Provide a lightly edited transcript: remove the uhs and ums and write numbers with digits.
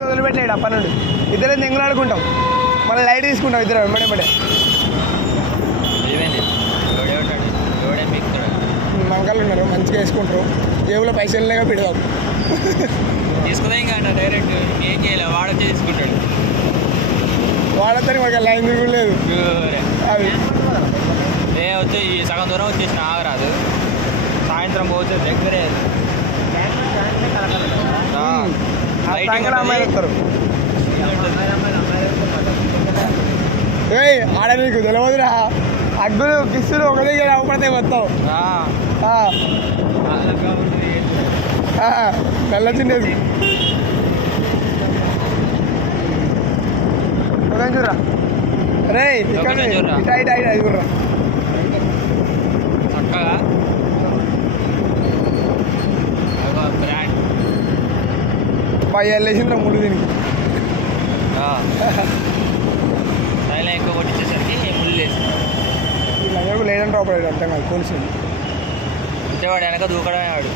వదిలిపెట్టాడు అప్ప నుండి ఇద్దరే దెంగులాడుకుంటాం మళ్ళీ లైట్ తీసుకుంటాం ఇద్దరు వెంబడే మంకాలు ఉన్నారు మంచిగా వేసుకుంటారు జేబులో పైసలు లేక పెడదాం తీసుకుందా ఇంకా అంట డైరెక్ట్ ఏం చేయలేదు వాడు వచ్చి తీసుకుంటాడు వాడతారు మాకు లైన్ తిరగలేదు అవి వచ్చి ఈ సగం దూరం వచ్చేసిన ఆగరాదు సాయంత్రం పోతే దగ్గరే సాయంకాలం అమ్మాయిలు వస్తారు ఆడ నీకు తెలియదురా అగ్గులు కిస్సులు ఒక దగ్గర అవపడతాయి మొత్తం వెళ్ళొచ్చిండేది చూడరా రే ఇక్కడ అది కూడా చక్కగా బ్రాండ్ వెళ్ళేసిందిరా ముందు దీనికి తైలం ఎక్కువ కొట్టించేసరికి ముళ్ళు వేసి వీళ్ళందరూ లేదంటే అప్పుడు అర్థం కాదు పోలీసులు అంటే వాడు వెనక దూకడమే వాడు